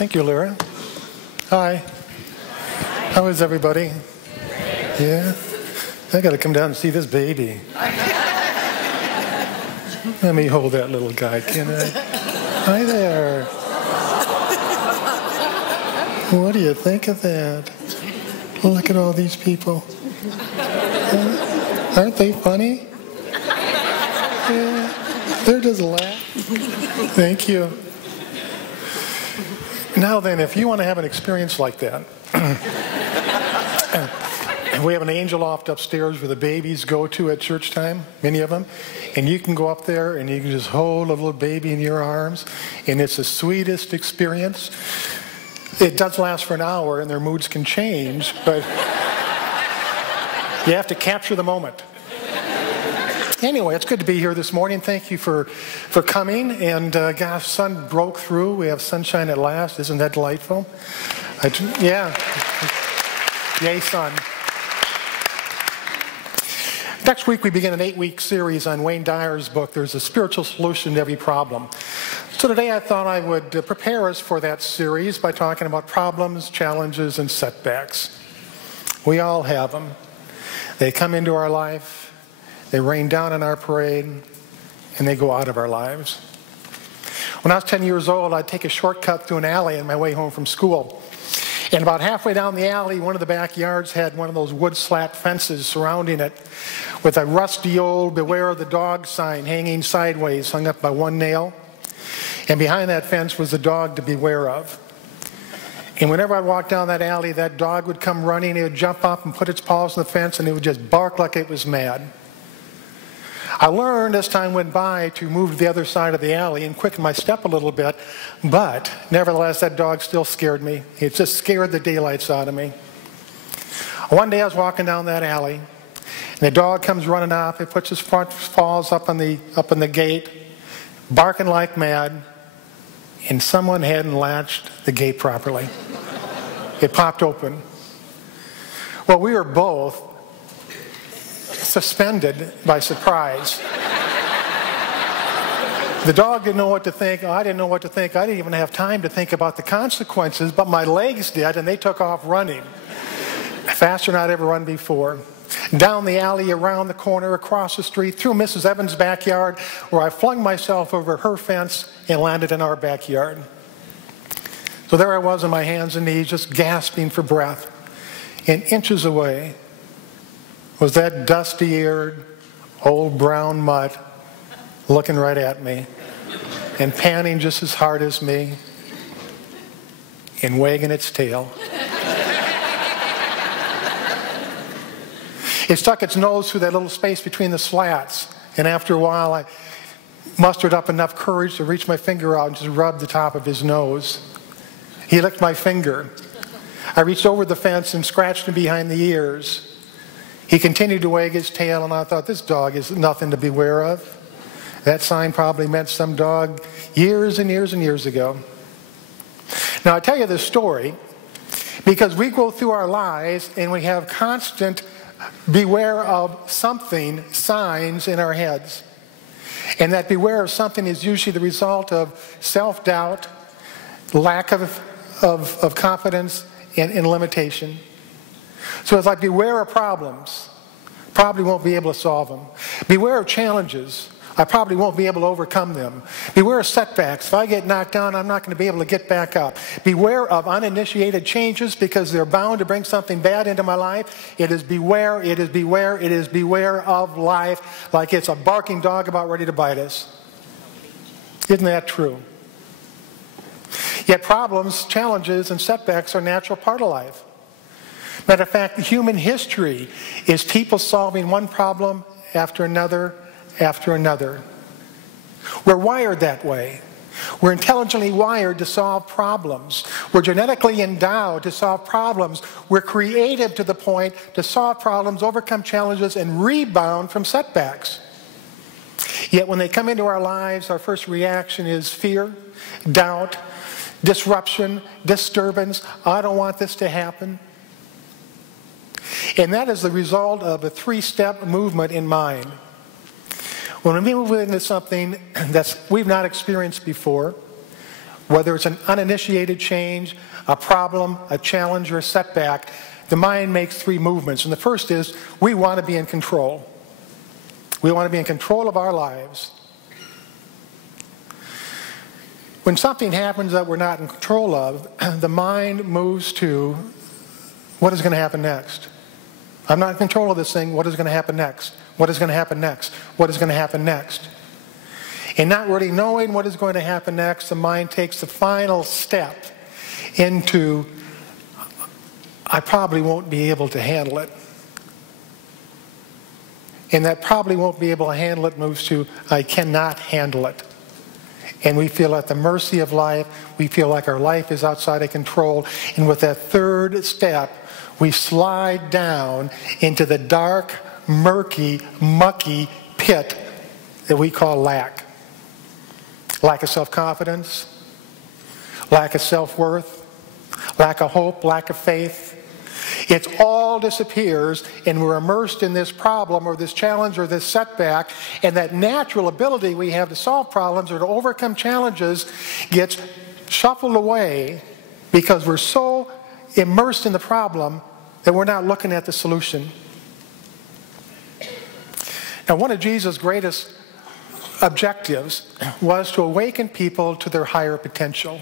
Thank you, Lyra. Hi. How is everybody? Yeah? I got to come down and see this baby. Let me hold that little guy, can I? Hi there. What do you think of that? Look at all these people. Aren't they funny? Yeah. They're just laughing. Thank you. Now then, if you want to have an experience like that, we have an angel loft upstairs where the babies go to at church time, many of them, and you can go up there and you can just hold a little baby in your arms, and it's the sweetest experience. It does last for an hour, and their moods can change, but you have to capture the moment. Anyway, it's good to be here this morning. Thank you for coming. And gosh, sun broke through. We have sunshine at last. Isn't that delightful? Yeah. Yay, sun. Next week, we begin an 8-week series on Wayne Dyer's book, There's a Spiritual Solution to Every Problem. So today I thought I would prepare us for that series by talking about problems, challenges, and setbacks. We all have them. They come into our life. They rain down on our parade, and they go out of our lives. When I was 10 years old, I'd take a shortcut through an alley on my way home from school. And about halfway down the alley, one of the backyards had one of those wood slat fences surrounding it with a rusty old "Beware of the Dog" sign hanging sideways, hung up by one nail. And behind that fence was the dog to beware of. And whenever I walked down that alley, that dog would come running. It would jump up and put its paws on the fence, and it would just bark like it was mad. I learned as time went by to move to the other side of the alley and quicken my step a little bit, but nevertheless, that dog still scared me. It just scared the daylights out of me. One day I was walking down that alley, and the dog comes running up. It puts his front paws up on the gate, barking like mad, and someone hadn't latched the gate properly. It popped open. Well, we were both suspended by surprise. The dog didn't know what to think. I didn't know what to think. I didn't even have time to think about the consequences, but my legs did, and they took off running faster than I'd ever run before. Down the alley, around the corner, across the street, through Mrs. Evans' backyard, where I flung myself over her fence and landed in our backyard. So there I was on my hands and knees, just gasping for breath. And inches away was that dusty-eared, old brown mutt looking right at me and panting just as hard as me and wagging its tail. It stuck its nose through that little space between the slats, and after a while I mustered up enough courage to reach my finger out and just rub the top of his nose. He licked my finger. I reached over the fence and scratched him behind the ears. He continued to wag his tail, and I thought, this dog is nothing to beware of. That sign probably meant some dog years and years and years ago. Now, I tell you this story because we go through our lives and we have constant beware of something signs in our heads. And that beware of something is usually the result of self-doubt, lack of confidence, and limitation. So it's like beware of problems. Probably won't be able to solve them. Beware of challenges. I probably won't be able to overcome them. Beware of setbacks. If I get knocked down, I'm not going to be able to get back up. Beware of uninitiated changes because they're bound to bring something bad into my life. It is beware, it is beware, it is beware of life, like it's a barking dog about ready to bite us. Isn't that true? Yet problems, challenges, and setbacks are a natural part of life. Matter of fact, human history is people solving one problem after another after another. We're wired that way. We're intelligently wired to solve problems. We're genetically endowed to solve problems. We're creative to the point to solve problems, overcome challenges, and rebound from setbacks. Yet when they come into our lives, our first reaction is fear, doubt, disruption, disturbance. I don't want this to happen. And that is the result of a three-step movement in mind. When we move into something that we've not experienced before, whether it's an uninitiated change, a problem, a challenge, or a setback, the mind makes three movements. And the first is, we want to be in control. We want to be in control of our lives. When something happens that we're not in control of, the mind moves to, what is going to happen next? I'm not in control of this thing. What is going to happen next? What is going to happen next? What is going to happen next? And not really knowing what is going to happen next, the mind takes the final step into, I probably won't be able to handle it. And that probably won't be able to handle it moves to, I cannot handle it. And we feel at the mercy of life. We feel like our life is outside of control. And with that third step, we slide down into the dark, murky, mucky pit that we call lack. Lack of self-confidence, lack of self-worth, lack of hope, lack of faith. It all disappears, and we're immersed in this problem or this challenge or this setback, and that natural ability we have to solve problems or to overcome challenges gets shuffled away because we're so immersed in the problem that we're not looking at the solution. Now, one of Jesus' greatest objectives was to awaken people to their higher potential.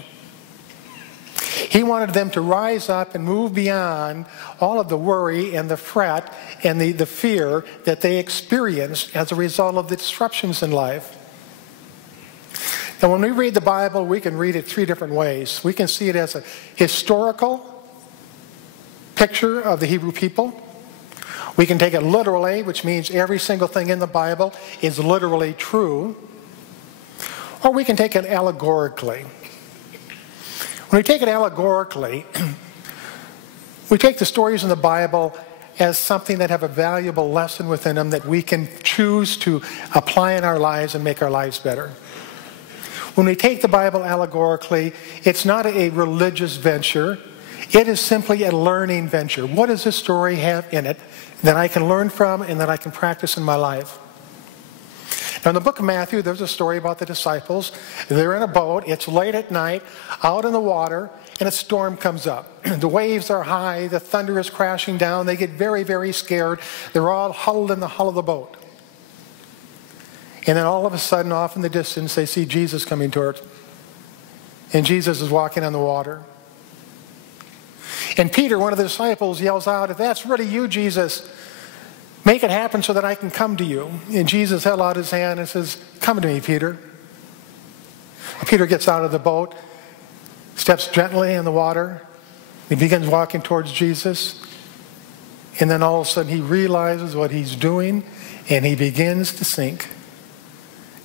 He wanted them to rise up and move beyond all of the worry and the fret and the fear that they experienced as a result of the disruptions in life. Now, when we read the Bible, we can read it three different ways. We can see it as a historical picture of the Hebrew people. We can take it literally, which means every single thing in the Bible is literally true. Or we can take it allegorically. When we take it allegorically, we take the stories in the Bible as something that have a valuable lesson within them that we can choose to apply in our lives and make our lives better. When we take the Bible allegorically, it's not a religious venture. It is simply a learning venture. What does this story have in it that I can learn from and that I can practice in my life? Now, in the book of Matthew, there's a story about the disciples. They're in a boat. It's late at night, out in the water, and a storm comes up. The waves are high. The thunder is crashing down. They get very, very scared. They're all huddled in the hull of the boat. And then all of a sudden, off in the distance, they see Jesus coming towards them. And Jesus is walking on the water. And Peter, one of the disciples, yells out, "If that's really you, Jesus, make it happen so that I can come to you." And Jesus held out his hand and says, "Come to me, Peter." Peter gets out of the boat, steps gently in the water. He begins walking towards Jesus. And then all of a sudden he realizes what he's doing, and he begins to sink.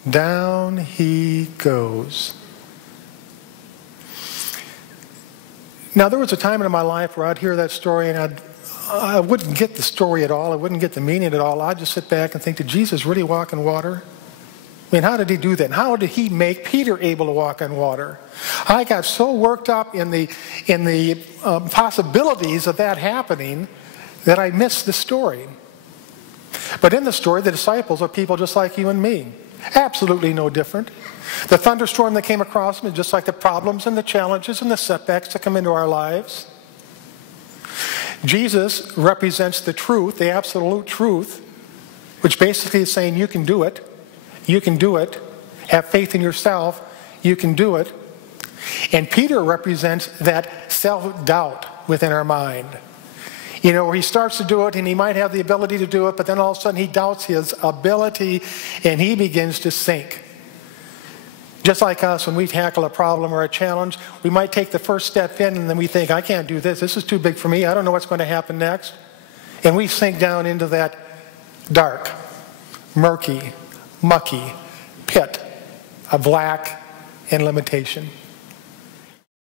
Down he goes. Now, there was a time in my life where I'd hear that story and I wouldn't get the story at all. I wouldn't get the meaning at all. I'd just sit back and think, did Jesus really walk on water? I mean, how did he do that? And how did he make Peter able to walk on water? I got so worked up in the possibilities of that happening that I missed the story. But in the story, the disciples are people just like you and me. Absolutely no different. The thunderstorm that came across them is just like the problems and the challenges and the setbacks that come into our lives. Jesus represents the truth, the absolute truth, which basically is saying you can do it. You can do it. Have faith in yourself. You can do it. And Peter represents that self-doubt within our mind. You know, where he starts to do it and he might have the ability to do it, but then all of a sudden he doubts his ability and he begins to sink. Just like us, when we tackle a problem or a challenge, we might take the first step in and then we think, I can't do this. This is too big for me. I don't know what's going to happen next. And we sink down into that dark, murky, mucky pit of lack and limitation.